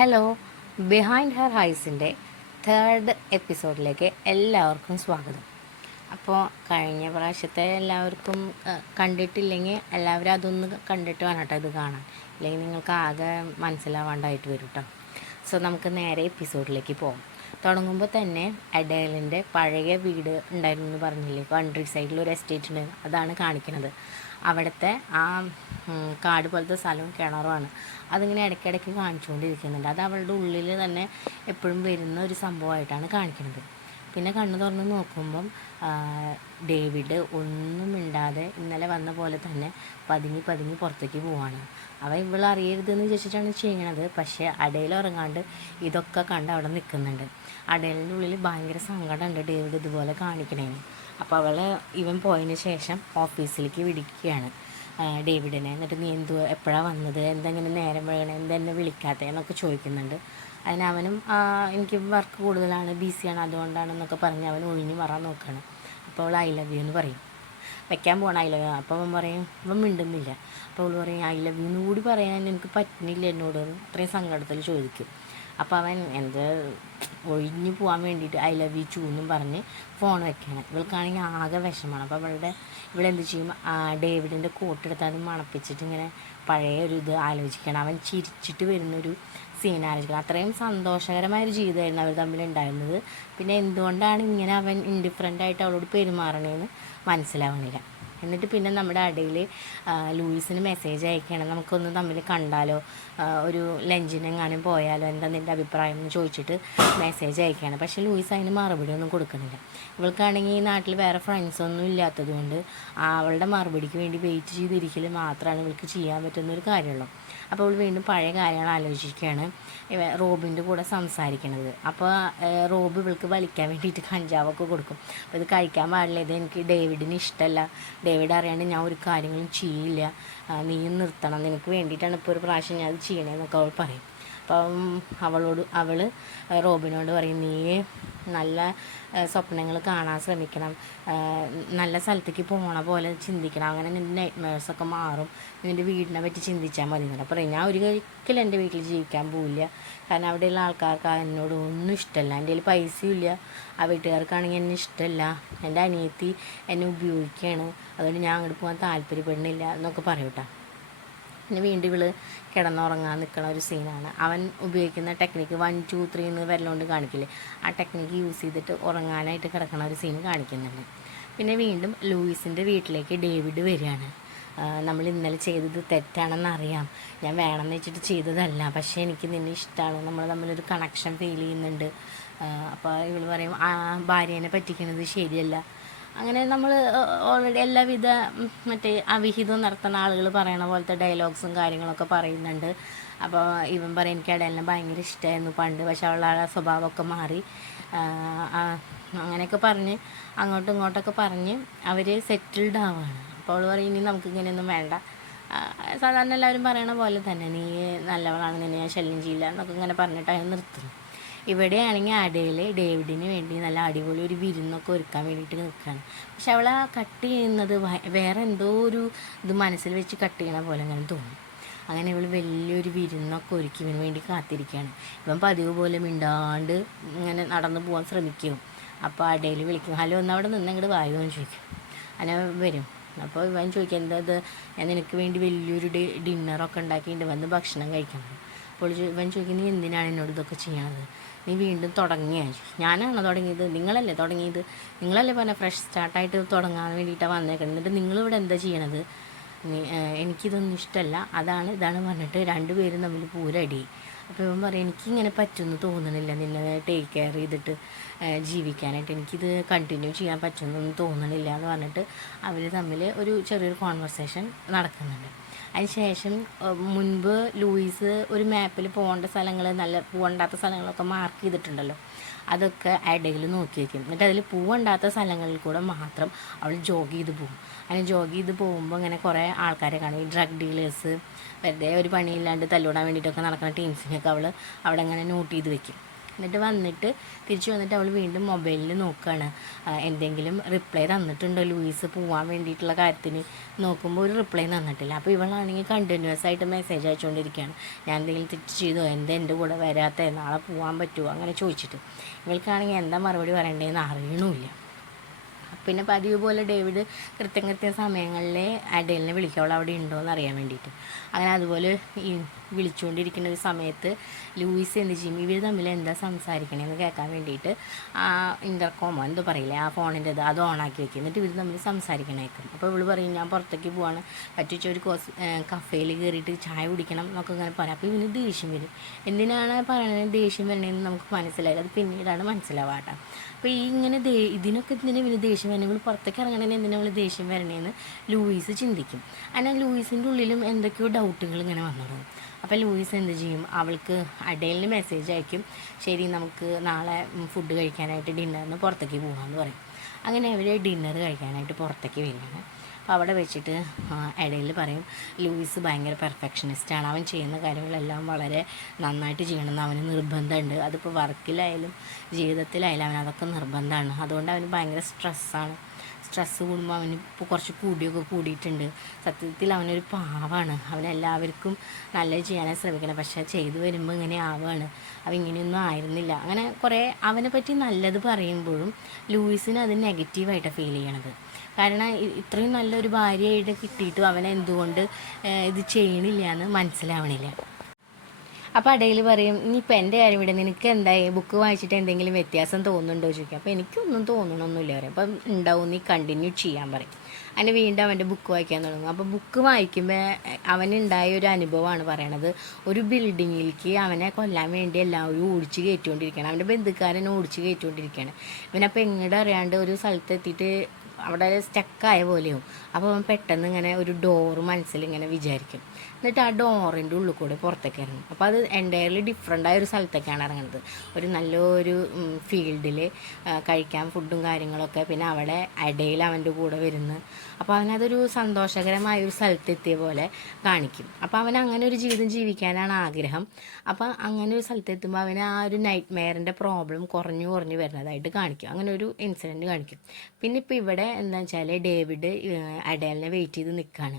Hello, behind Har ഹൈസിൻ്റെ third എപ്പിസോഡിലേക്ക് എല്ലാവർക്കും സ്വാഗതം. അപ്പോൾ കഴിഞ്ഞ പ്രാവശ്യത്തെ എല്ലാവർക്കും കണ്ടിട്ടില്ലെങ്കിൽ എല്ലാവരും അതൊന്ന് കണ്ടിട്ട് വേണം കേട്ടോ ഇത് കാണാൻ, ഇല്ലെങ്കിൽ നിങ്ങൾക്ക് ആകെ മനസ്സിലാവാണ്ടായിട്ട് വരും കേട്ടോ. സോ നമുക്ക് നേരെ എപ്പിസോഡിലേക്ക് പോകാം. തുടങ്ങുമ്പോൾ തന്നെ അഡേലിൻ്റെ പഴയ വീട് ഉണ്ടായിരുന്നു എന്ന് പറഞ്ഞില്ലേ, കൺട്രി സൈഡിൽ ഒരു എസ്റ്റേറ്റ് ഉണ്ട്, അതാണ് കാണിക്കുന്നത്. അവിടുത്തെ ആ കാട് പോലത്തെ സ്ഥലവും കിണറുമാണ്. അതിങ്ങനെ ഇടയ്ക്കിടയ്ക്ക് കാണിച്ചുകൊണ്ടിരിക്കുന്നുണ്ട്. അത് അവളുടെ ഉള്ളിൽ തന്നെ എപ്പോഴും വരുന്ന ഒരു സംഭവമായിട്ടാണ് കാണിക്കുന്നത്. പിന്നെ കണ്ണു തുറന്ന് നോക്കുമ്പം ഡേവിഡ് ഒന്നും മിണ്ടാതെ ഇന്നലെ വന്ന പോലെ തന്നെ പതുങ്ങി പതുങ്ങി പുറത്തേക്ക് പോവാണ്. അവൻ ഇവളറിയരുതെന്ന് വിചാരിച്ചിട്ടാണ് ചെയ്യണത്. പക്ഷേ അടയിൽ ഉറങ്ങാണ്ട് ഇതൊക്കെ കണ്ട് അവിടെ നിൽക്കുന്നുണ്ട്. അടയിലിൻ്റെ ഉള്ളിൽ ഭയങ്കര സങ്കടമുണ്ട് ഡേവിഡ് ഇതുപോലെ കാണിക്കണേന്. അപ്പോൾ ഇവൻ പോയതിന് ശേഷം ഓഫീസിലേക്ക് വിളിക്കുകയാണ് ഡേവിഡിനെ. എന്നിട്ട് നീ എപ്പോഴാണ് വന്നത്, എന്തെങ്കിലും നേരം വൈകണേ, എന്തെന്നെ വിളിക്കാത്തേ എന്നൊക്കെ ചോദിക്കുന്നുണ്ട്. അതിനവനും എനിക്ക് വർക്ക് കൂടുതലാണ്, ബിസിയാണ്, അതുകൊണ്ടാണെന്നൊക്കെ പറഞ്ഞ് അവൻ ഒഴിഞ്ഞു മാറാൻ നോക്കുകയാണ്. അപ്പോൾ അവൾ ഐ ലവ് യു എന്ന് പറയും, വെക്കാൻ പോകണം ഐ ലവ് യു. അപ്പോൾ അവൻ പറയും, ഇവൻ മിണ്ടുന്നില്ല. അപ്പോൾ അവൾ പറയും ഐ ലവ് യു എന്ന് കൂടി പറയാൻ എനിക്ക് പറ്റുന്നില്ല എന്നോട്, അത്രയും സങ്കടത്തിൽ ചോദിക്കും. അപ്പോൾ അവൻ ഒഴിഞ്ഞു പോകാൻ വേണ്ടിയിട്ട് ഐ ലവ് യു ചൂ എന്നും പറഞ്ഞ് ഫോൺ വെക്കണം. ഇവൾക്കാണെങ്കിൽ ആകെ വിഷമമാണ്. അപ്പോൾ ഇവളെന്ത് ചെയ്യും, ഡേവിഡിൻ്റെ കോട്ടെടുത്ത് അത് മണപ്പിച്ചിട്ട് ഇങ്ങനെ പഴയ ഒരു ഇത് ആലോചിക്കണം. അവൻ ചിരിച്ചിട്ട് വരുന്നൊരു സീൻ ആലോചിക്കണം. അത്രയും സന്തോഷകരമായൊരു ജീവിതമായിരുന്നു അവർ തമ്മിലുണ്ടായിരുന്നത്. പിന്നെ എന്തുകൊണ്ടാണ് ഇങ്ങനെ അവൻ ഇൻഡിഫറൻ്റായിട്ട് അവളോട് പെരുമാറണേന്ന് മനസ്സിലാവണില്ല. എന്നിട്ട് പിന്നെ നമ്മുടെ ഇടയിൽ ലൂയിസിന് മെസ്സേജ് അയക്കണം, നമുക്കൊന്ന് തമ്മിൽ കണ്ടാലോ, ഒരു ലഞ്ചിനെങ്ങാനും പോയാലോ, എന്താ നിൻ്റെ അഭിപ്രായം എന്ന് ചോദിച്ചിട്ട് മെസ്സേജ് അയക്കുകയാണ്. പക്ഷേ ലൂയിസ് അതിന് മറുപടി ഒന്നും കൊടുക്കുന്നില്ല. ഇവൾക്കാണെങ്കിൽ ഈ നാട്ടിൽ വേറെ ഫ്രണ്ട്സൊന്നും ഇല്ലാത്തത് കൊണ്ട് അവളുടെ മറുപടിക്ക് വേണ്ടി വെയിറ്റ് ചെയ്തിരിക്കൽ മാത്രമാണ് ഇവൾക്ക് ചെയ്യാൻ പറ്റുന്നൊരു കാര്യമുള്ളൂ. അപ്പോൾ അവൾ വീണ്ടും പഴയ കാര്യങ്ങൾ ആലോചിക്കുകയാണ്, റോബിൻ്റെ കൂടെ സംസാരിക്കണത്. അപ്പോൾ റോബ് ഇവൾക്ക് വലിക്കാൻ വേണ്ടിയിട്ട് കഞ്ചാവൊക്കെ കൊടുക്കും. അപ്പോൾ ഇത് കഴിക്കാൻ പാടില്ല, ഇത് എനിക്ക് ഡേവിഡിന് ഇഷ്ടമല്ല, ഡേവിഡ് അറിയാണ്ട് ഞാൻ ഒരു കാര്യങ്ങളും ചെയ്യില്ല, നീയും നിർത്തണം, നിനക്ക് വേണ്ടിയിട്ടാണ് ഇപ്പോൾ ഒരു പ്രാവശ്യം ഞാൻ അത് ചെയ്യണമെന്നൊക്കെ അവൾ പറയും. അപ്പം അവൾ റോബിനോട് പറയും, നീ നല്ല സ്വപ്നങ്ങൾ കാണാൻ ശ്രമിക്കണം, നല്ല സ്ഥലത്തേക്ക് പോകണ പോലെ ചിന്തിക്കണം, അങ്ങനെ നിൻ്റെ നൈറ്റ്മെയർസൊക്കെ മാറും, നിൻ്റെ വീടിനെ പറ്റി ചിന്തിച്ചാൽ മതി എന്നല്ല പറയും. ഞാൻ ഒരിക്കലും എൻ്റെ വീട്ടിൽ ജീവിക്കാൻ പോവില്ല, കാരണം അവിടെയുള്ള ആൾക്കാർക്ക് എന്നോട് ഒന്നും ഇഷ്ടമല്ല, എൻ്റെ കയ്യിൽ പൈസയും ഇല്ല, ആ വീട്ടുകാർക്കാണെങ്കിൽ എന്നെ ഇഷ്ടമല്ല, എൻ്റെ അനിയത്തി എന്നെ ഉപയോഗിക്കുകയാണ്, അതുകൊണ്ട് ഞാൻ അങ്ങോട്ട് പോകാൻ താല്പര്യപ്പെടുന്നില്ല എന്നൊക്കെ പറയും കേട്ടോ. പിന്നെ വീണ്ടും ഇവൾ കിടന്നുറങ്ങാൻ നിൽക്കുന്ന ഒരു സീനാണ്. അവൻ ഉപയോഗിക്കുന്ന ടെക്നിക്ക് 1 2 3 എന്ന് വരലോണ്ട് കാണിക്കില്ലേ, ആ ടെക്നിക്ക് യൂസ് ചെയ്തിട്ട് ഉറങ്ങാനായിട്ട് കിടക്കുന്ന ഒരു സീൻ കാണിക്കുന്നുണ്ട്. പിന്നെ വീണ്ടും ലൂയിസിൻ്റെ വീട്ടിലേക്ക് ഡേവിഡ് വരികയാണ്. നമ്മൾ ഇന്നലെ ചെയ്തത് തെറ്റാണെന്നറിയാം, ഞാൻ വേണമെന്ന് വെച്ചിട്ട് ചെയ്തതല്ല, പക്ഷേ എനിക്ക് നിന്നെ ഇഷ്ടമാണ്, നമ്മൾ തമ്മിലൊരു കണക്ഷൻ ഫീൽ ചെയ്യുന്നുണ്ട്. അപ്പോൾ ഇവൾ പറയും ഭാര്യേനെ പറ്റിക്കുന്നത് ശരിയല്ല. അങ്ങനെ നമ്മൾ ഓൾറെഡി എല്ലാവിധ മറ്റേ അവിഹിതം നടത്തുന്ന ആളുകൾ പറയണ പോലത്തെ ഡയലോഗ്സും കാര്യങ്ങളൊക്കെ പറയുന്നുണ്ട്. അപ്പോൾ ഇവൻ പറയും എനിക്ക് ഇടയെല്ലാം ഭയങ്കര ഇഷ്ടമായിരുന്നു പണ്ട്, പക്ഷെ അവളുടെ സ്വഭാവമൊക്കെ മാറി, അങ്ങനെയൊക്കെ പറഞ്ഞ് അങ്ങോട്ടും ഇങ്ങോട്ടൊക്കെ പറഞ്ഞ് അവർ സെറ്റിൽഡ് ആവുകയാണ്. അപ്പോൾ അവൾ പറയും ഇനി നമുക്കിങ്ങനെയൊന്നും വേണ്ട, സാധാരണ എല്ലാവരും പറയണ പോലെ തന്നെ നീ നല്ലവളാണ്, നിന്നെ ഞാൻ ശല്യം ചെയ്യില്ല എന്നൊക്കെ ഇങ്ങനെ പറഞ്ഞിട്ട് അത് നിർത്തുന്നു. ഇവിടെയാണെങ്കിൽ അടയിൽ ഡേവിഡിന് വേണ്ടി നല്ല അടിപൊളി ഒരു വിരുന്നൊക്കെ ഒരുക്കാൻ വേണ്ടിയിട്ട് നിൽക്കുകയാണ്. പക്ഷെ അവൾ ആ കട്ട് ചെയ്യുന്നത് വേറെ എന്തോ ഒരു ഇത് മനസ്സിൽ വെച്ച് കട്ട് ചെയ്യണ പോലെ അങ്ങനെ തോന്നും. അങ്ങനെ ഇവൾ വലിയൊരു വിരുന്നൊക്കെ ഒരുക്കി ഇവന് വേണ്ടി കാത്തിരിക്കുകയാണ്. ഇവൻ പതിവ് പോലെ മിണ്ടാണ്ട് ഇങ്ങനെ നടന്നു പോകാൻ ശ്രമിക്കും. അപ്പോൾ അടയിൽ വിളിക്കും, ഹലോ ഒന്ന് അവിടെ നിന്ന് ഇങ്ങോട്ട് വായുമെന്ന് ചോദിക്കും. അങ്ങനെ വരും. അപ്പോൾ ഇവൻ ചോദിക്കും, എന്താ ഇത്, ഞാൻ നിനക്ക് വേണ്ടി വലിയൊരു ഡിന്നറൊക്കെ ഉണ്ടാക്കിയിട്ട് വന്ന് ഭക്ഷണം കഴിക്കണം. അപ്പോൾ ഇവൻ ചോദിക്കും, നീ എന്തിനാണ് എന്നോട് ഇതൊക്കെ ചെയ്യണത്, നീ വീണ്ടും തുടങ്ങിയാണ്. ഞാനാണോ തുടങ്ങിയത്, നിങ്ങളല്ലേ തുടങ്ങിയത്, നിങ്ങളല്ലേ പറഞ്ഞ ഫ്രഷ് സ്റ്റാർട്ടായിട്ട് തുടങ്ങാൻ വേണ്ടിയിട്ടാണ് വന്നേക്കുന്നത്, എന്നിട്ട് നിങ്ങളിവിടെ എന്താ ചെയ്യണത്, എനിക്കിതൊന്നും ഇഷ്ടമല്ല, ഇതാണ് പറഞ്ഞിട്ട് രണ്ടുപേരും തമ്മിൽ പൂരടി. അപ്പോൾ ഇവൻ പറയും എനിക്കിങ്ങനെ പറ്റുമെന്ന് തോന്നണില്ല, നിന്നെ ടേക്ക് കെയർ ചെയ്തിട്ട് ജീവിക്കാനായിട്ട് എനിക്കിത് കണ്ടിന്യൂ ചെയ്യാൻ പറ്റുമെന്നൊന്നും തോന്നണില്ല എന്ന് പറഞ്ഞിട്ട് അവർ തമ്മിൽ ഒരു ചെറിയൊരു കോൺവെർസേഷൻ നടക്കുന്നുണ്ട്. അതിനുശേഷം മുൻപ് ലൂയിസ് ഒരു മാപ്പിൽ പോകേണ്ട സ്ഥലങ്ങൾ, നല്ല പോകണ്ടാത്ത സ്ഥലങ്ങളൊക്കെ മാർക്ക് ചെയ്തിട്ടുണ്ടല്ലോ, അതൊക്കെ ഇടയിൽ നോക്കി വയ്ക്കും. എന്നിട്ട് അതിൽ പോകണ്ടാത്ത സ്ഥലങ്ങളിൽ കൂടെ മാത്രം അവൾ ജോഗ് ചെയ്ത് പോകും. അങ്ങനെ ജോഗ് ചെയ്ത് പോകുമ്പോൾ ഇങ്ങനെ കുറേ ആൾക്കാരെ കാണും, ഈ ഡ്രഗ് ഡീലേഴ്സ്, വെറുതെ ഒരു പണിയില്ലാണ്ട് തല്ലൂടാൻ വേണ്ടിയിട്ടൊക്കെ നടക്കുന്ന ടീംസിനൊക്കെ അവൾ അവിടെ ഇങ്ങനെ നോട്ട് ചെയ്ത് വെക്കും. എന്നിട്ട് വന്നിട്ട് തിരിച്ച് വന്നിട്ട് അവൾ വീണ്ടും മൊബൈലിൽ നോക്കുകയാണ് എന്തെങ്കിലും റിപ്ലൈ തന്നിട്ടുണ്ടോ ലൂയിസ് പോകാൻ വേണ്ടിയിട്ടുള്ള കാര്യത്തിന്. നോക്കുമ്പോൾ ഒരു റിപ്ലൈ തന്നിട്ടില്ല. അപ്പോൾ ഇവളാണെങ്കിൽ കണ്ടിന്യൂസ് ആയിട്ട് മെസ്സേജ് അയച്ചുകൊണ്ടിരിക്കുകയാണ്, ഞാൻ എന്തെങ്കിലും തെറ്റ് ചെയ്തോ, എൻ്റെ കൂടെ വരാത്ത, നാളെ പോകാൻ പറ്റുമോ അങ്ങനെ ചോദിച്ചിട്ട്. ഇവൾക്കാണെങ്കിൽ എന്താ മറുപടി പറയേണ്ടതെന്ന് അറിയണമില്ല. പിന്നെ പതിവ് പോലെ ഡേവിഡ് കൃത്യം സമയങ്ങളിൽ അഡേലിനെ വിളിക്കും, അവൾ അവിടെ ഉണ്ടോ എന്ന് അറിയാൻ വേണ്ടിയിട്ട്. അങ്ങനെ അതുപോലെ ഈ വിളിച്ചുകൊണ്ടിരിക്കുന്ന ഒരു സമയത്ത് ലൂയിസ് എന്ത് ചെയ്യും, ഇവർ തമ്മിൽ എന്താ സംസാരിക്കണേന്ന് കേൾക്കാൻ വേണ്ടിയിട്ട് ആ ഇൻ്റർകോമോ എന്തോ പറയില്ലേ, ആ ഫോണിൻ്റെത് അത് ഓണാക്കി വെക്കും. എന്നിട്ട് ഇവർ തമ്മിൽ സംസാരിക്കണേക്കും. അപ്പോൾ ഇവൾ പറയും, ഞാൻ പുറത്തേക്ക് പോവാണ്, പറ്റിച്ച ഒരു കഫേയിൽ കയറിയിട്ട് ചായ കുടിക്കണം എന്നൊക്കെ ഇങ്ങനെ പറയാം. അപ്പോൾ ഇവന് ദേഷ്യം വരും. എന്തിനാണ് പറയുന്നത് ദേഷ്യം വരണേന്ന് നമുക്ക് മനസ്സിലായില്ല, അത് പിന്നീടാണ് മനസ്സിലാവാട്ടോ. അപ്പോൾ ഈ ഇങ്ങനെ ഇതിനൊക്കെ എന്തിനാ ഇവന് ദേഷ്യം വരണേ, ഇവൾ പുറത്തേക്ക് ഇറങ്ങണേന് എന്തിനാ അവൾ ദേഷ്യം വരണേന്ന് ലൂയിസ് ചിന്തിക്കും. അങ്ങനെ ലൂയിസിൻ്റെ ഉള്ളിലും എന്തൊക്കെയോ ഡൗട്ടുകൾ ഇങ്ങനെ വന്നു തുടങ്ങും. അപ്പോൾ ലൂയിസ് എന്ത് ചെയ്യും, അവൾക്ക് അഡേലിന് മെസ്സേജ് അയക്കും, ശരി നമുക്ക് നാളെ ഫുഡ് കഴിക്കാനായിട്ട് ഡിന്നറിന് പുറത്തേക്ക് പോകാമെന്ന് പറയും. അങ്ങനെ അവർ ഡിന്നർ കഴിക്കാനായിട്ട് പുറത്തേക്ക് വരികയാണ്. അപ്പോൾ അവിടെ വെച്ചിട്ട് ഇടയിൽ പറയും, ലൂയിസ് ഭയങ്കര പെർഫെക്ഷനിസ്റ്റാണ്, അവൻ ചെയ്യുന്ന കാര്യങ്ങളെല്ലാം വളരെ നന്നായിട്ട് ചെയ്യണമെന്ന് അവന് നിർബന്ധമുണ്ട്. അതിപ്പോൾ വർക്കിലായാലും ജീവിതത്തിലായാലും അവനതൊക്കെ നിർബന്ധമാണ്. അതുകൊണ്ട് അവന് ഭയങ്കര സ്ട്രെസ്സ് കൂടുമ്പോൾ അവന് ഇപ്പോൾ കുറച്ച് കൂടിയിട്ടുണ്ട്. സത്യത്തിൽ അവനൊരു പാവാണ്, അവനെല്ലാവർക്കും നല്ലത് ചെയ്യാനേ ശ്രമിക്കണം, പക്ഷേ ചെയ്തു വരുമ്പോൾ ഇങ്ങനെ ആവുകയാണ്, അവൻ ഇങ്ങനെയൊന്നും ആയിരുന്നില്ല. അങ്ങനെ കുറേ അവനെ പറ്റി നല്ലത് പറയുമ്പോഴും ലൂയിസിന് അത് നെഗറ്റീവായിട്ടാണ് ഫീൽ ചെയ്യണത്. കാരണം ഇത്രയും നല്ലൊരു ഭാര്യയായിട്ട് കിട്ടിയിട്ടും അവനെന്തുകൊണ്ട് ഇത് ചെയ്യണില്ല എന്ന് മനസ്സിലാവണില്ല. അപ്പോൾ ഇടയിൽ പറയും, ഇനിയിപ്പോൾ എൻ്റെ കാര്യം ഇവിടെ നിനക്ക് എന്തായി, ബുക്ക് വായിച്ചിട്ട് എന്തെങ്കിലും വ്യത്യാസം തോന്നുന്നുണ്ടോ ചോദിക്കും. അപ്പോൾ എനിക്കൊന്നും തോന്നണമൊന്നുമില്ല പറയും. അപ്പം ഉണ്ടാവും, നീ കണ്ടിന്യൂ ചെയ്യാൻ പറയും. അതിന് വീണ്ടും അവൻ്റെ ബുക്ക് വായിക്കാൻ തുടങ്ങും. അപ്പോൾ ബുക്ക് വായിക്കുമ്പോൾ അവനുണ്ടായ ഒരു അനുഭവമാണ് പറയണത്. ഒരു ബിൽഡിങ്ങിലേക്ക് അവനെ കൊല്ലാൻ വേണ്ടി എല്ലാവരും ഓടിച്ച് കയറ്റിക്കൊണ്ടിരിക്കുകയാണ്, അവൻ്റെ ബന്ധുക്കാരനെ ഓടിച്ച് കയറ്റിക്കൊണ്ടിരിക്കുകയാണ്. ഇവനപ്പോൾ എങ്ങോട്ട് അറിയാണ്ട് ഒരു സ്ഥലത്തെത്തിയിട്ട് അവിടെ സ്റ്റക്കായ പോലെയാവും. അപ്പോൾ അവൻ പെട്ടെന്ന് ഇങ്ങനെ ഒരു ഡോറ് മനസ്സിലിങ്ങനെ വിചാരിക്കും. എന്നിട്ട് ആ ഡോറിൻ്റെ ഉള്ളിൽ കൂടെ പുറത്തേക്ക് ഇറങ്ങും. അപ്പോൾ അത് എൻറ്റയർലി ഡിഫറെൻ്റായ ഒരു സ്ഥലത്തേക്കാണ് ഇറങ്ങുന്നത്. ഒരു നല്ലൊരു ഫീൽഡിൽ കഴിക്കാൻ ഫുഡും കാര്യങ്ങളൊക്കെ. പിന്നെ അവിടെ ഇടയിൽ അവൻ്റെ കൂടെ വരുന്നു. അപ്പോൾ അവനതൊരു സന്തോഷകരമായ ഒരു സ്ഥലത്തെത്തിയ പോലെ കാണിക്കും. അപ്പോൾ അവൻ അങ്ങനെ ഒരു ജീവിതം ജീവിക്കാനാണ് ആഗ്രഹം. അപ്പോൾ അങ്ങനെ ഒരു സ്ഥലത്തെത്തുമ്പോൾ അവന് ആ ഒരു നൈറ്റ് മെയറിൻ്റെ പ്രോബ്ലം കുറഞ്ഞു വരുന്നതായിട്ട് കാണിക്കും. അങ്ങനെ ഒരു ഇൻസിഡൻറ്റ് കാണിക്കും. പിന്നെ ഇപ്പോൾ ഇവിടെ എന്താണെന്ന് വെച്ചാൽ ഡേവിഡ് അഡേലിനെ വെയിറ്റ് ചെയ്ത് നിൽക്കുകയാണ്.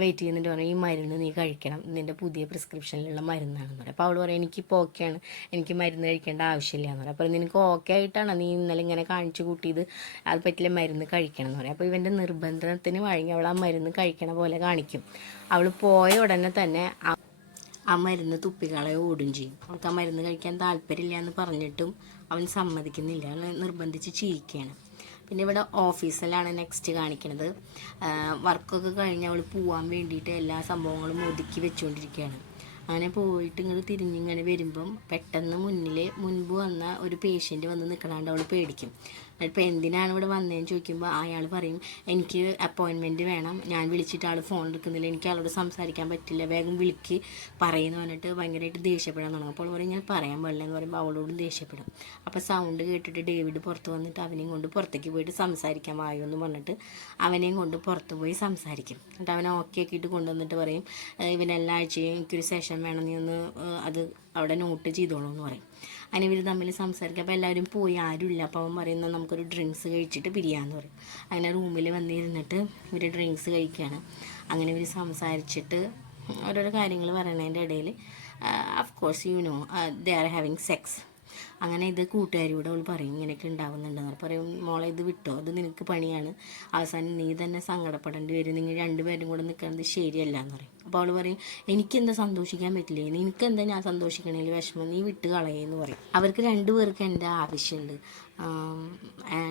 വെയിറ്റ് ചെയ്യുന്നിട്ട് പറയും, ഈ മരുന്ന് നീ കഴിക്കണം, നിൻ്റെ പുതിയ പ്രിസ്ക്രിപ്ഷനിലുള്ള മരുന്നാണെന്ന് പറയും. അപ്പോൾ അവൾ പറയും, എനിക്കിപ്പോൾ ഓക്കെയാണ്, എനിക്ക് മരുന്ന് കഴിക്കേണ്ട ആവശ്യമില്ല എന്ന് പറയും. അപ്പോൾ നിനക്ക് ഓക്കെ ആയിട്ടാണ് നീ ഇന്നലെ ഇങ്ങനെ കാണിച്ചു കൂട്ടിയത്, അത് പറ്റില്ല, മരുന്ന് കഴിക്കണം എന്ന് പറയും. അപ്പോൾ ഇവൻ്റെ നിർബന്ധത്തിന് വഴങ്ങി അവൾ ആ മരുന്ന് കഴിക്കണ പോലെ കാണിക്കും. അവൾ പോയ ഉടനെ തന്നെ ആ മരുന്ന് തുപ്പികളെ ഓടും ചെയ്യും. അവൾക്ക് ആ മരുന്ന് കഴിക്കാൻ താല്പര്യമില്ല എന്ന് പറഞ്ഞിട്ടും അവൻ സമ്മതിക്കുന്നില്ല, അവൻ നിർബന്ധിച്ച് ചിരിക്കുകയാണ്. പിന്നെ ഇവിടെ ഓഫീസിലാണ് നെക്സ്റ്റ് കാണിക്കുന്നത്. വർക്കൊക്കെ കഴിഞ്ഞ് അവൾ പോകാൻ വേണ്ടിയിട്ട് എല്ലാ സംഭവങ്ങളും ഒതുക്കി വെച്ചുകൊണ്ടിരിക്കുകയാണ്. അങ്ങനെ പോയിട്ട് ഇങ്ങോട്ട് തിരിഞ്ഞിങ്ങനെ വരുമ്പം പെട്ടെന്ന് മുൻപ് വന്ന ഒരു പേഷ്യൻ്റ് വന്ന് നിൽക്കണാണ്ട് അവൾ പേടിക്കും. ഇപ്പോൾ എന്തിനാണ് ഇവിടെ വന്നതെന്ന് ചോദിക്കുമ്പോൾ അയാൾ പറയും, എനിക്ക് അപ്പോയിൻമെൻറ്റ് വേണം, ഞാൻ വിളിച്ചിട്ട് ആൾ ഫോൺ എടുക്കുന്നില്ല, എനിക്ക് ആളോട് സംസാരിക്കാൻ പറ്റില്ല, വേഗം വിളിക്ക് പറയുന്നു പറഞ്ഞിട്ട് ഭയങ്കരമായിട്ട് ദേഷ്യപ്പെടാൻ തുടങ്ങും. അപ്പോൾ പറയും, ഞാൻ പറയാൻ പാടില്ല എന്ന് പറയുമ്പോൾ അവളോടും ദേഷ്യപ്പെടും. അപ്പോൾ സൗണ്ട് കേട്ടിട്ട് ഡേവിഡ് പുറത്ത് വന്നിട്ട് അവനെയും കൊണ്ട് പുറത്തേക്ക് പോയിട്ട് സംസാരിക്കാൻ വായോ എന്ന് പറഞ്ഞിട്ട് അവനെയും കൊണ്ട് പുറത്ത് പോയി സംസാരിക്കും. എന്നിട്ട് അവനെ ഓക്കെ ആക്കിയിട്ട് കൊണ്ടുവന്നിട്ട് പറയും, ഇവനെല്ലാ ആഴ്ചയും എനിക്കൊരു സെഷൻ വേണം, നീ ഒന്ന് അത് അവിടെ നോട്ട് ചെയ്തോളൂ എന്ന് പറയും. അങ്ങനെ ഇവർ തമ്മിൽ സംസാരിക്കുക. അപ്പോൾ എല്ലാവരും പോയി, ആരുമില്ല. അപ്പോൾ അവൻ പറയുന്നത് നമുക്കൊരു ഡ്രിങ്ക്സ് കഴിച്ചിട്ട് പിരിയാമെന്ന് പറയും. അങ്ങനെ റൂമിൽ വന്നിരുന്നിട്ട് ഇവർ ഡ്രിങ്ക്സ് കഴിക്കുകയാണ്. അങ്ങനെ ഇവർ സംസാരിച്ചിട്ട് ഓരോരോ കാര്യങ്ങൾ പറയണതിൻ്റെ ഇടയിൽ of course you know they are having sex. അങ്ങനെ ഇത് കൂട്ടുകാരിയോട് അവൾ പറയും, ഇങ്ങനെയൊക്കെ ഉണ്ടാവുന്നുണ്ടെന്ന് പറയും. മോളെ ഇത് വിട്ടോ, അത് നിനക്ക് പണിയാണ്, അവസാനം നീ തന്നെ സങ്കടപ്പെടേണ്ടി വരും, നിങ്ങൾ രണ്ടുപേരും കൂടെ നിൽക്കുന്നത് ശരിയല്ല എന്ന് പറയും. അപ്പോൾ അവൾ പറയും, എനിക്കെന്താ സന്തോഷിക്കാൻ പറ്റില്ലേ, നിനക്കെന്താ ഞാൻ സന്തോഷിക്കണേൽ വിഷമം, നീ വിട്ട് കളയെന്ന് പറയും. അവർക്ക് രണ്ടുപേർക്ക് എൻ്റെ ആവശ്യമുണ്ട്.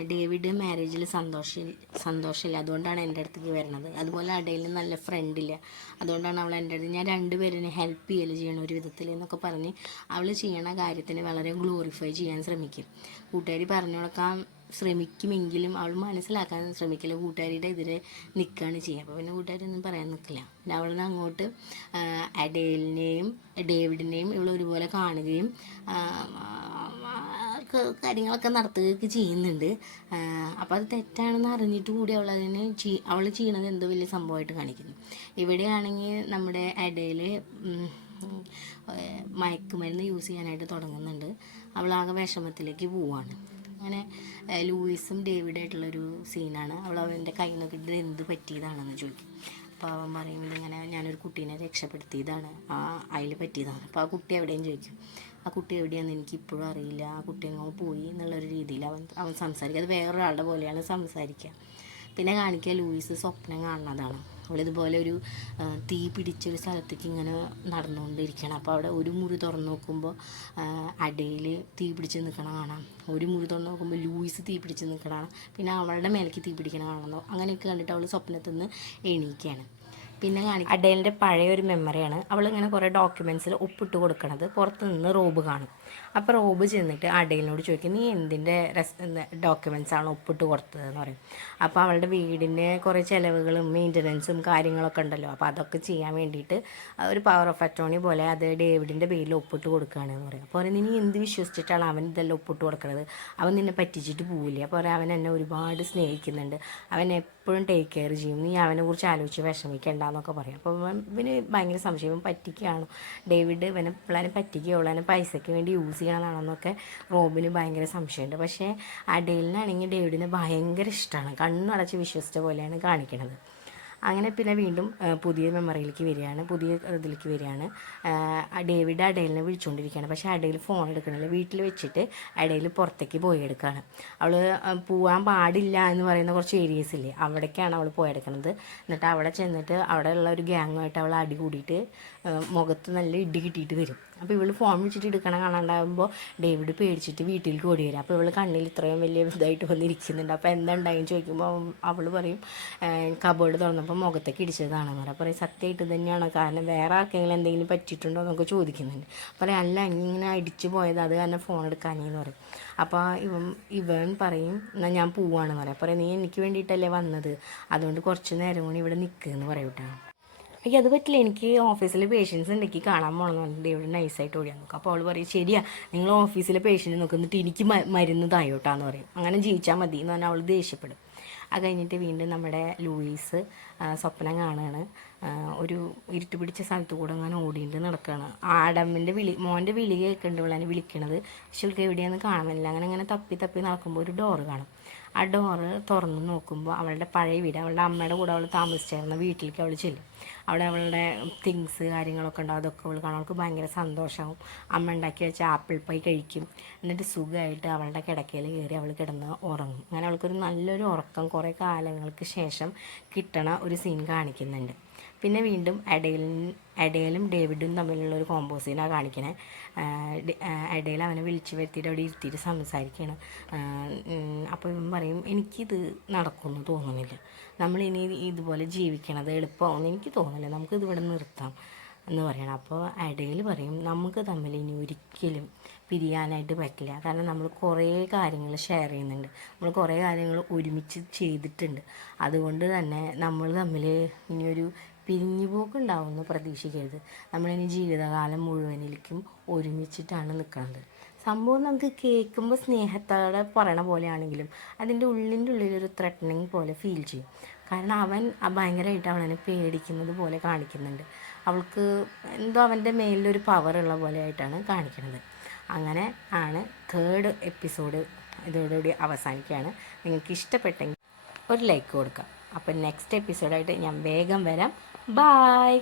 ഡേവിഡ് മാരേജിൽ സന്തോഷമില്ല, അതുകൊണ്ടാണ് എൻ്റെ അടുത്തേക്ക് വരുന്നത്. അതുപോലെ അടയിൽ നല്ല ഫ്രണ്ടില്ല, അതുകൊണ്ടാണ് അവൾ എൻ്റെ അടുത്ത്, ഞാൻ രണ്ടുപേരും ഹെൽപ്പ് ചെയ്യണം ഒരു വിധത്തിൽ എന്നൊക്കെ പറഞ്ഞ് അവൾ ചെയ്യണ കാര്യത്തിന് വളരെ ഗ്ലോറിഫൈ ചെയ്യാൻ ശ്രമിക്കും. കൂട്ടുകാരി പറഞ്ഞു കൊടുക്കാൻ ശ്രമിക്കുമെങ്കിലും അവൾ മനസ്സിലാക്കാൻ ശ്രമിക്കില്ല, കൂട്ടുകാരിയുടെ എതിരെ നിൽക്കുകയാണ് ചെയ്യുക. അപ്പോൾ പിന്നെ കൂട്ടുകാരൊന്നും പറയാൻ നിൽക്കില്ല. പിന്നെ അവളിന്ന് അങ്ങോട്ട് അഡേലിനെയും ഡേവിഡിനെയും ഇവൾ ഒരുപോലെ കാണുകയും കാര്യങ്ങളൊക്കെ നടത്തുകയൊക്കെ ചെയ്യുന്നുണ്ട്. അപ്പോൾ അത് തെറ്റാണെന്ന് അറിഞ്ഞിട്ട് കൂടി അവൾ ചെയ്യണത് എന്തോ വലിയ സംഭവമായിട്ട് കാണിക്കുന്നു. ഇവിടെയാണെങ്കിൽ നമ്മുടെ അഡേൽ മയക്കുമരുന്ന് യൂസ് ചെയ്യാനായിട്ട് തുടങ്ങുന്നുണ്ട്. അവളാകെ വിഷമത്തിലേക്ക് പോവാണ്. അങ്ങനെ ലൂയിസും ഡേവിഡായിട്ടുള്ളൊരു സീനാണ്. അവൻ്റെ കയ്യിൽ നിന്നൊക്കെ ഇത് എന്ത് പറ്റിയതാണെന്ന് ചോദിക്കും. അപ്പോൾ അവൻ പറയും ഇതിങ്ങനെ ഞാനൊരു കുട്ടീനെ രക്ഷപ്പെടുത്തിയതാണ്, അതിൽ പറ്റിയതാണ്. അപ്പോൾ ആ കുട്ടി എവിടെയും ചോദിക്കും. ആ കുട്ടി എവിടെയാണെന്ന് എനിക്ക് ഇപ്പോഴും അറിയില്ല, ആ കുട്ടി എങ്ങോ പോയി എന്നുള്ളൊരു രീതിയിൽ അവൻ സംസാരിക്കുക. അത് വേറൊരാളുടെ പോലെയാണ് സംസാരിക്കുക. പിന്നെ കാണിക്കുക ലൂയിസ് സ്വപ്നം കാണുന്നതാണ്. അവളിതുപോലെ ഒരു തീ പിടിച്ചൊരു സ്ഥലത്തേക്ക് ഇങ്ങനെ നടന്നുകൊണ്ടിരിക്കണം. അപ്പോൾ അവിടെ ഒരു മുറി തുറന്ന് നോക്കുമ്പോൾ അടയിൽ തീ പിടിച്ച് നിൽക്കണം കാണാം. ഒരു മുറി തുറന്ന് നോക്കുമ്പോൾ ലൂയിസ് തീ പിടിച്ച് നിൽക്കണം. പിന്നെ അവളുടെ മേലേക്ക് തീ പിടിക്കണം കാണുന്നു. അങ്ങനെയൊക്കെ കണ്ടിട്ട് അവൾ സ്വപ്നത്തിൽ നിന്ന് എണീക്കുകയാണ്. പിന്നെ അഡേലിൻ്റെ പഴയ ഒരു മെമ്മറിയാണ്. അവളിങ്ങനെ കുറേ ഡോക്യുമെൻറ്റ്സിൽ ഒപ്പിട്ട് കൊടുക്കണത്. പുറത്ത് നിന്ന് റോബ് കാണും. അപ്പോൾ റോബ് ചെന്നിട്ട് അഡേലിനോട് ചോദിക്കും, നീ എന്തിൻ്റെ ഡോക്യുമെൻറ്റ്സാണ് ഒപ്പിട്ട് കൊടുത്തതെന്ന് പറയും. അപ്പോൾ അവളുടെ വീടിൻ്റെ കുറേ ചിലവുകളും മെയിൻ്റനൻസും കാര്യങ്ങളൊക്കെ ഉണ്ടല്ലോ, അപ്പോൾ അതൊക്കെ ചെയ്യാൻ വേണ്ടിയിട്ട് ഒരു പവർ ഓഫ് അറ്റോർണി പോലെ അത് ഡേവിഡിൻ്റെ പേരിൽ ഒപ്പിട്ട് കൊടുക്കുകയാണെന്ന് പറയും. അപ്പോൾ പറയും, നീ എന്ത് വിശ്വസിച്ചിട്ടാണ് അവൻ ഇതെല്ലാം ഒപ്പിട്ട് കൊടുക്കുന്നത്? അവൻ നിന്നെ പറ്റിച്ചിട്ട് പോവില്ലേ? അപ്പോൾ പറയും, അവൻ എന്നെ ഒരുപാട് സ്നേഹിക്കുന്നുണ്ട്, അവൻ എപ്പോഴും ടേക്ക് കെയർ ചെയ്യും, നീ അവനെ കുറിച്ച് ആലോചിച്ച് വിഷമിക്കേണ്ടെന്നൊക്കെ പറയും. അപ്പോൾ ഇവന് ഭയങ്കര സംശയം, ഇവൻ പറ്റിക്കുകയാണോ, ഡേവിഡ് ഇവനെ പിള്ളേരെ പറ്റിക്കുകയുള്ളൂ, അവനെ പൈസയ്ക്ക് വേണ്ടി യൂസ് ചെയ്യണമെന്നാണെന്നൊക്കെ റോബിന് ഭയങ്കര സംശയമുണ്ട്. പക്ഷേ അഡേലിനാണെങ്കിൽ ഡേവിഡിനെ ഭയങ്കര ഇഷ്ടമാണ്, കണ്ണടച്ച് വിശ്വസിച്ച പോലെയാണ് കാണിക്കുന്നത്. അങ്ങനെ പിന്നെ വീണ്ടും പുതിയ മെമ്മറിയിലേക്ക് വരികയാണ്, പുതിയ ഇതിലേക്ക് വരികയാണ്. ഡേവിഡ് അഡേലിനെ വിളിച്ചുകൊണ്ടിരിക്കുകയാണ്. പക്ഷേ അഡേൽ ഫോൺ എടുക്കണില്ല. വീട്ടിൽ വെച്ചിട്ട് അഡേൽ പുറത്തേക്ക് പോയി എടുക്കുകയാണ്. അവൾ പോകാൻ പാടില്ല എന്ന് പറയുന്ന കുറച്ച് ഏരിയസ് ഇല്ലേ, അവിടേക്കാണ് അവൾ പോയെടുക്കുന്നത്. എന്നിട്ട് അവിടെ ചെന്നിട്ട് അവിടെ ഉള്ള ഒരു ഗ്യാങ്ങുമായിട്ട് അവൾ അടി കൂടിയിട്ട് മുഖത്ത് നല്ല ഇടി കിട്ടിയിട്ട് വരും. അപ്പോൾ ഇവൾ ഫോൺ വിളിച്ചിട്ട് എടുക്കണം കാണാണ്ടാകുമ്പോൾ ഡേവിഡ് പേടിച്ചിട്ട് വീട്ടിലേക്ക് ഓടി വരും. അപ്പോൾ ഇവൾ കണ്ണിൽ ഇത്രയും വലിയ ഇതായിട്ട് വന്നിരിക്കുന്നുണ്ട്. അപ്പോൾ എന്താ ഉണ്ടായെന്ന് ചോദിക്കുമ്പോൾ അവൾ പറയും, കബോർഡ് തുറന്നപ്പോൾ മുഖത്തേക്ക് ഇടിച്ചതാണെന്ന് പറയും. പറയും, സത്യമായിട്ട് തന്നെയാണ്, കാരണം വേറെ ആർക്കെങ്കിലും എന്തെങ്കിലും പറ്റിയിട്ടുണ്ടോ എന്നൊക്കെ ചോദിക്കുന്നുണ്ട്. പറയും, അല്ല ഇങ്ങനെ അടിച്ചു പോയത്, അത് കാരണം ഫോൺ എടുക്കാനേന്ന് പറയും. അപ്പോൾ ഇവൻ പറയും, എന്നാൽ ഞാൻ പോവാണെന്ന് പറയാം. പറയും, നീ എനിക്ക് വേണ്ടിയിട്ടല്ലേ വന്നത്, അതുകൊണ്ട് കുറച്ച് നേരം കൂടി ഇവിടെ നിൽക്കുമെന്ന് പറയൂട്ടാ. എനിക്ക് അത് പറ്റില്ല, എനിക്ക് ഓഫീസിലെ പേഷ്യൻസ് ഉണ്ടെങ്കിൽ കാണാൻ പോകണമെന്ന് പറഞ്ഞിട്ട് ഇവിടെ നൈസായിട്ട് ഓടിയാൽ നോക്കും. അപ്പോൾ അവൾ പറയും, ശരിയാ, നിങ്ങൾ ഓഫീസിലെ പേഷ്യൻറ്റ് നോക്കുന്നിട്ട് എനിക്ക് മരുന്ന് തായോട്ടാന്ന് പറയും. അങ്ങനെ ജീവിച്ചാൽ മതി എന്ന് പറഞ്ഞാൽ അവൾ ദേഷ്യപ്പെടും. അത് കഴിഞ്ഞിട്ട് വീണ്ടും നമ്മുടെ ലൂയിസ് സ്വപ്നം കാണുകയാണ്. ഒരു ഇരുട്ട് പിടിച്ച സ്ഥലത്ത് കൂടെ അങ്ങനെ ഓടിയിട്ട് നടക്കുകയാണ്. ആഡമിൻ്റെ മോൻ്റെ വിളി കേൾക്കുന്നുണ്ട്, ഇവളെ വിളിക്കണത്. പക്ഷെ അവൾക്ക് എവിടെയാണെന്ന് കാണുന്നില്ല. അങ്ങനെ തപ്പി തപ്പി നടക്കുമ്പോൾ ഒരു ഡോറ് കാണും. ആ ഡോറ് തുറന്ന് നോക്കുമ്പോൾ അവളുടെ പഴയ വീട്, അവളുടെ അമ്മയുടെ കൂടെ അവൾ താമസിച്ചായിരുന്ന വീട്ടിലേക്ക് അവൾ ചെല്ലും. അവിടെ അവളുടെ തിങ്സ് കാര്യങ്ങളൊക്കെ ഉണ്ടാവും. അതൊക്കെ അവൾ കാണും. അവൾക്ക് ഭയങ്കര സന്തോഷമാവും. അമ്മ ഉണ്ടാക്കി വെച്ച ആപ്പിൾ പൈ കഴിക്കും. എന്നിട്ട് സുഖമായിട്ട് അവളുടെ കിടക്കയിൽ കയറി അവൾ കിടന്ന് ഉറങ്ങും. അങ്ങനെ അവൾക്കൊരു നല്ലൊരു ഉറക്കം കുറേ കാലങ്ങൾക്ക് ശേഷം കിട്ടണ ഒരു സീൻ കാണിക്കുന്നുണ്ട്. പിന്നെ വീണ്ടും അഡേലും ഡേവിഡും തമ്മിലുള്ള ഒരു കോമ്പോസീനാണ് കാണിക്കണേ. അഡേൽ അവനെ വിളിച്ച് വരുത്തിയിട്ട് അവിടെ ഇരുത്തിയിട്ട് സംസാരിക്കുകയാണ്. അപ്പോൾ ഇവൻ പറയും, എനിക്കിത് നടക്കുമെന്ന് തോന്നുന്നില്ല, നമ്മളിനി ഇതുപോലെ ജീവിക്കണത് എളുപ്പമാണെന്ന് എനിക്ക് തോന്നുന്നില്ല, നമുക്കിത് ഇവിടെ നിർത്താം എന്ന് പറയണം. അപ്പോൾ അഡേൽ പറയും, നമുക്ക് തമ്മിൽ ഇനി ഒരിക്കലും പിരിയാനായിട്ട് പറ്റില്ല, കാരണം നമ്മൾ കുറേ കാര്യങ്ങൾ ഷെയർ ചെയ്യുന്നുണ്ട്, നമ്മൾ കുറേ കാര്യങ്ങൾ ഒരുമിച്ച് ചെയ്തിട്ടുണ്ട്, അതുകൊണ്ട് തന്നെ നമ്മൾ തമ്മിൽ ഇനിയൊരു പിരിഞ്ഞുപോക്കുണ്ടാവുമെന്ന് പ്രതീക്ഷിക്കരുത്, നമ്മളിനി ജീവിതകാലം മുഴുവനിലേക്കും ഒരുമിച്ചിട്ടാണ് നിൽക്കുന്നത്. സംഭവം നമുക്ക് കേൾക്കുമ്പോൾ സ്നേഹത്തോടെ പറയണ പോലെയാണെങ്കിലും അതിൻ്റെ ഉള്ളിലൊരു ത്രെട്ടനിങ് പോലെ ഫീൽ ചെയ്യും. കാരണം അവൻ ഭയങ്കരമായിട്ട് അവളെ പേടിക്കുന്നത് പോലെ കാണിക്കുന്നുണ്ട്. അവൾക്ക് എന്തോ അവൻ്റെ മേലിലൊരു പവറുള്ള പോലെ ആയിട്ടാണ് കാണിക്കുന്നത്. അങ്ങനെ ആണ് 3rd എപ്പിസോഡ് ഇതോടുകൂടി അവസാനിക്കുകയാണ്. നിങ്ങൾക്ക് ഇഷ്ടപ്പെട്ടെങ്കിൽ ഒരു ലൈക്ക് കൊടുക്കാം. അപ്പം നെക്സ്റ്റ് എപ്പിസോഡായിട്ട് ഞാൻ വേഗം വരാം. ബായ്.